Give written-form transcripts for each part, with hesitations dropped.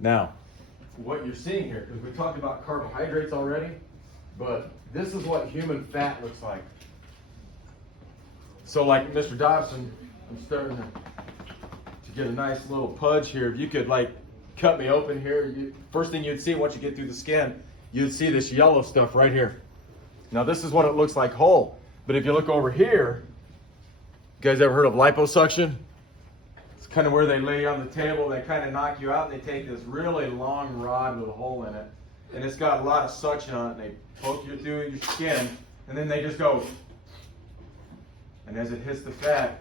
Now, what you're seeing here, because we talked about carbohydrates already, but this is what human fat looks like. So like Mr. Dobson, I'm starting to get a nice little pudge here. If you could like cut me open here, first thing you'd see once you get through the skin, you'd see this yellow stuff right here. Now this is what it looks like whole. But if you look over here, you guys ever heard of liposuction? It's kind of where they lay you on the table, they kind of knock you out, and they take this really long rod with a hole in it, and it's got a lot of suction on it, and they poke you through your skin, and then they just go, and as it hits the fat,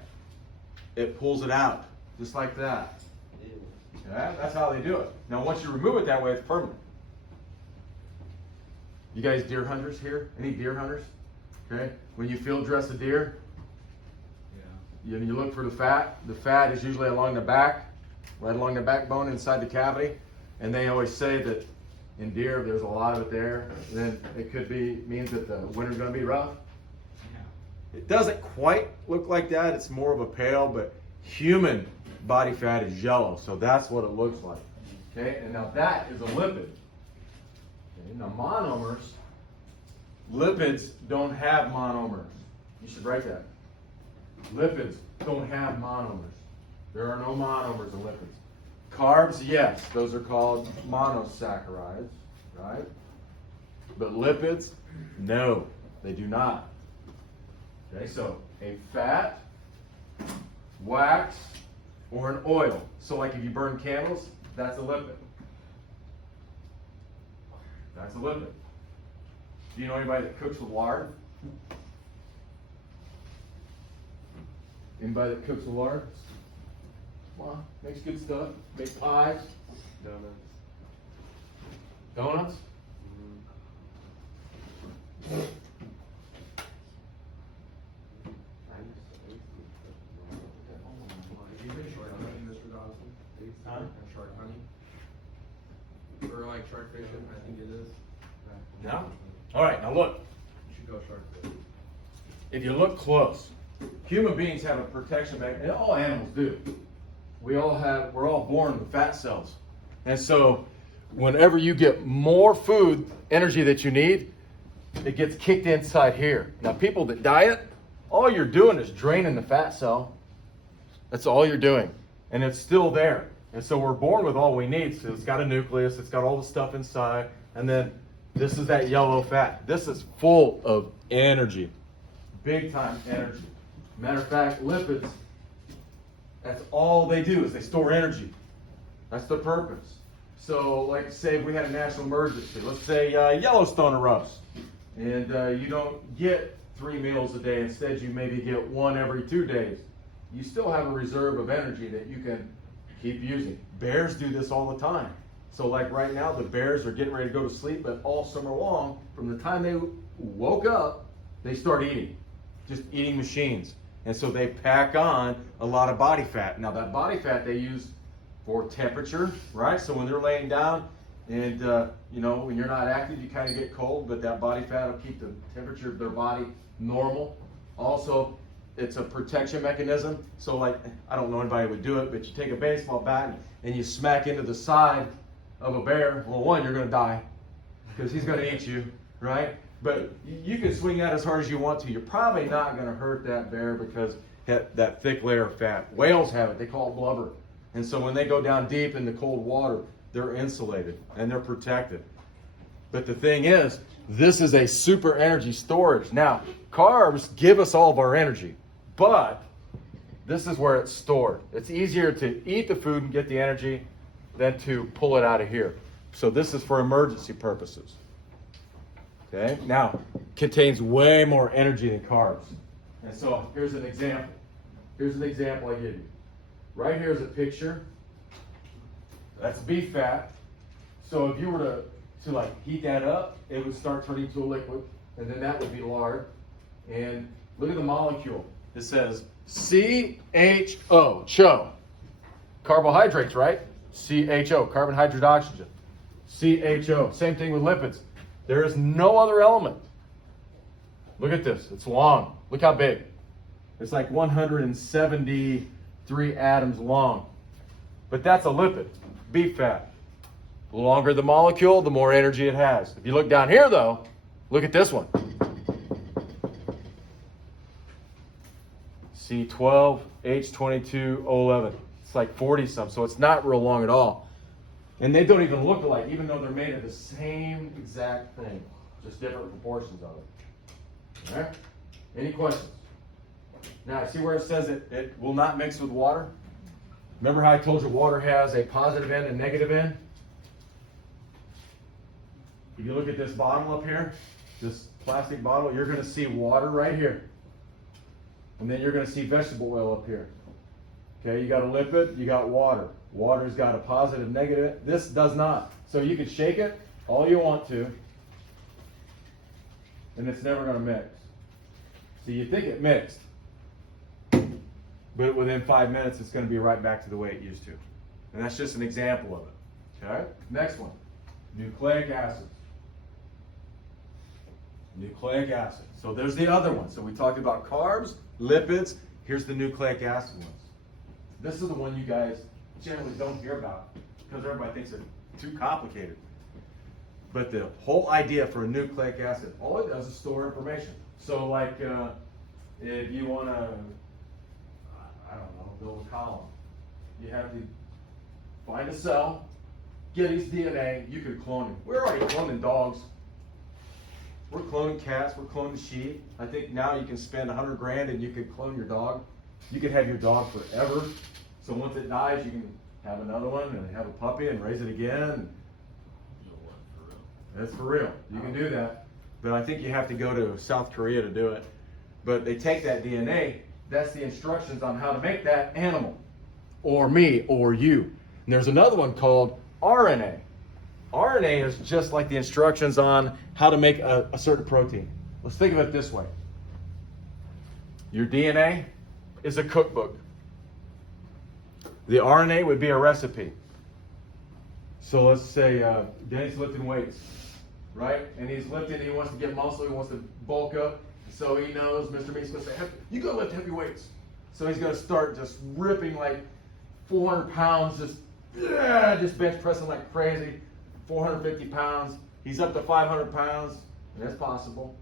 it pulls it out, just like that. Yeah, that's how they do it. Now once you remove it that way, it's permanent. You guys deer hunters here? Any deer hunters? Okay. When you field dress a deer, you look for the fat. The fat is usually along the back, right along the backbone inside the cavity. And they always say that in deer, if there's a lot of it there, then it could be, means that the winter's gonna be rough. It doesn't quite look like that. It's more of a pale, but human body fat is yellow. So that's what it looks like. Okay, and now that is a lipid. Okay, now monomers, lipids don't have monomers. You should write that. Lipids don't have monomers. There are no monomers in lipids. Carbs, yes, those are called monosaccharides, right? But lipids, no, they do not. Okay, so a fat, wax, or an oil. So like if you burn candles, that's a lipid. That's a lipid. Do you know anybody that cooks with lard? Anybody that cooks with lard? Come on, makes good stuff. Makes pies. Donuts. Donuts? Huh? Shark honey. Or like shark fish, I think it is. No? All right, now look. You should go shark fish. If you look close, human beings have a protection mechanism, and all animals do. We're all born with fat cells. And so whenever you get more food, energy that you need, it gets kicked inside here. Now people that diet, all you're doing is draining the fat cell. That's all you're doing. And it's still there. And so we're born with all we need. So it's got a nucleus, it's got all the stuff inside, and then this is that yellow fat. This is full of energy. Big time energy. Matter of fact, lipids, that's all they do is they store energy. That's the purpose. So like say if we had a national emergency, let's say Yellowstone erupts, and you don't get 3 meals a day, instead you maybe get 1 every 2 days. You still have a reserve of energy that you can keep using. Bears do this all the time. So like right now, the bears are getting ready to go to sleep, but all summer long, from the time they woke up, they start eating, just eating machines. And so they pack on a lot of body fat. Now that body fat they use for temperature, right? So when they're laying down and, you know, when you're not active, you kind of get cold, but that body fat will keep the temperature of their body normal. Also, it's a protection mechanism. So like, I don't know anybody would do it, but you take a baseball bat and you smack into the side of a bear. Well, one, you're gonna die because he's gonna eat you, right? But you can swing that as hard as you want to. You're probably not gonna hurt that bear because that thick layer of fat. Whales have it, they call it blubber. And so when they go down deep in the cold water, they're insulated and they're protected. But the thing is, this is a super energy storage. Now, carbs give us all of our energy, but this is where it's stored. It's easier to eat the food and get the energy than to pull it out of here. So this is for emergency purposes. Okay, now, contains way more energy than carbs. And so here's an example. Here's an example I give you. Right here is a picture. That's beef fat. So if you were to like heat that up, it would start turning to a liquid, and then that would be lard. And look at the molecule. It says CHO, CHO. Carbohydrates, right? CHO, carbon hydrate oxygen. CHO. Same thing with lipids. There is no other element. Look at this. It's long. Look how big. It's like 173 atoms long. But that's a lipid, beef fat. The longer the molecule, the more energy it has. If you look down here though, look at this one. C12H22O11. It's like 40 some, so it's not real long at all. And they don't even look alike, even though they're made of the same exact thing, just different proportions of it. All right? Any questions? Now, see where it says it will not mix with water? Remember how I told you water has a positive end and negative end? If you look at this bottle up here, this plastic bottle, you're going to see water right here. And then you're going to see vegetable oil up here. Okay, you got a lipid, you got water. Water's got a positive, negative. This does not. So you can shake it all you want to, and it's never going to mix. So you think it mixed, but within 5 minutes, it's going to be right back to the way it used to. And that's just an example of it. Okay, next one, nucleic acids. Nucleic acid. So there's the other one. So we talked about carbs, lipids. Here's the nucleic acid ones. This is the one you guys generally don't hear about because everybody thinks it's too complicated. But the whole idea for a nucleic acid, all it does is store information. So like if you want to, I don't know, build a column, you have to find a cell, get his DNA, you can clone him. We're already cloning dogs. We're cloning cats, we're cloning sheep. I think now you can spend 100 grand and you can clone your dog. You can have your dog forever. So once it dies, you can have another one and have a puppy and raise it again. That's for real. You can do that. But I think you have to go to South Korea to do it. But they take that DNA, that's the instructions on how to make that animal, or me, or you. And there's another one called RNA. RNA is just like the instructions on how to make a certain protein. Let's think of it this way. Your DNA is a cookbook. The RNA would be a recipe. So let's say Denny's lifting weights, right? And he's lifting, he wants to get muscle, he wants to bulk up. So he knows Mr. Meat's going to say, you go lift heavy weights. So he's going to start just ripping like 400 pounds, just bench pressing like crazy. 450 pounds. He's up to 500 pounds. And that's possible.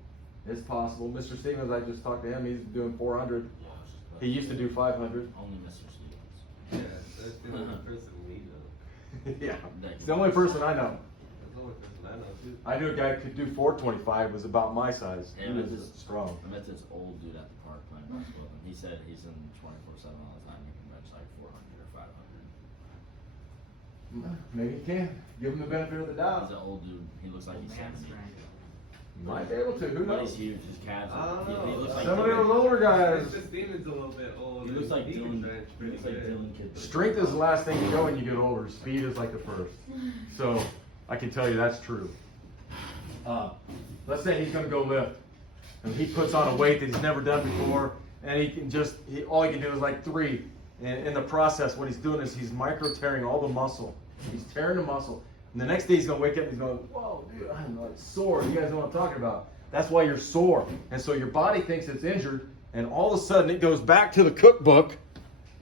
It's possible. Mr. Stevens, I just talked to him. He's doing 400. He used to do 500. Only Mr. Stevens. Yeah, that's the only person we know. Yeah, it's the only person I know. That's the only person I know too. I knew a guy who could do 425. Was about my size. Yeah, He was this- strong. I met this old dude at the park playing basketball, and he said he's in 24/7 all the time. He can bench like 400 or 500. Maybe you can. Give him the benefit of the He's doubt. an old dude. He looks like he's 70. You might be able to. Who But knows? he's huge. His calves. I don't know. He looks like Some of those Dylan. older guys. Mr. Stevens a little bit old. He looks like He can Dylan. bench He pretty looks like good. Dylan Kid. Strength is the last thing you go when you get older. Speed is like the first. So I can tell you that's true. Let's say he's going to go lift, and he puts on a weight that he's never done before, and he can just all he can do is like 3. And in the process, what he's doing is he's micro tearing all the muscle. He's tearing the muscle, and the next day he's going to wake up and he's going, "Whoa, dude, I'm like sore." You guys know what I'm talking about? That's why you're sore, and so your body thinks it's injured, and all of a sudden it goes back to the cookbook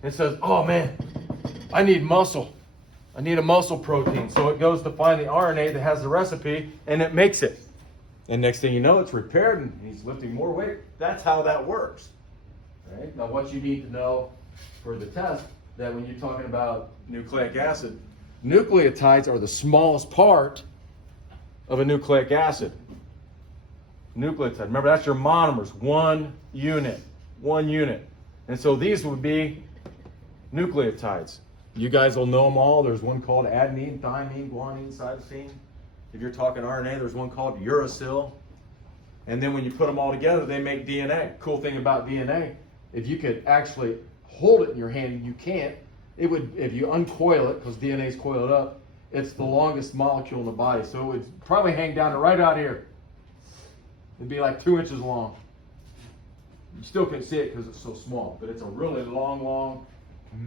and says, "Oh man, I need muscle. I need a muscle protein." So it goes to find the RNA that has the recipe, and it makes it. And next thing you know, it's repaired, and he's lifting more weight. That's how that works. Right? Now, what you need to know for the test, that when you're talking about nucleic acid, nucleotides are the smallest part of a nucleic acid. Nucleotide. Remember, that's your monomers. 1 unit. 1 unit. And so these would be nucleotides. You guys will know them all. There's one called adenine, thymine, guanine, cytosine. If you're talking RNA, there's one called uracil. And then when you put them all together, they make DNA. Cool thing about DNA, if you could actually hold it in your hand, you can't. It would, if you uncoil it, because DNA is coiled up, it's the longest molecule in the body. So it would probably hang down to right out here. It'd be like 2 inches long. You still can see it because it's so small, but it's a really long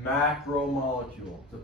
macromolecule. It's a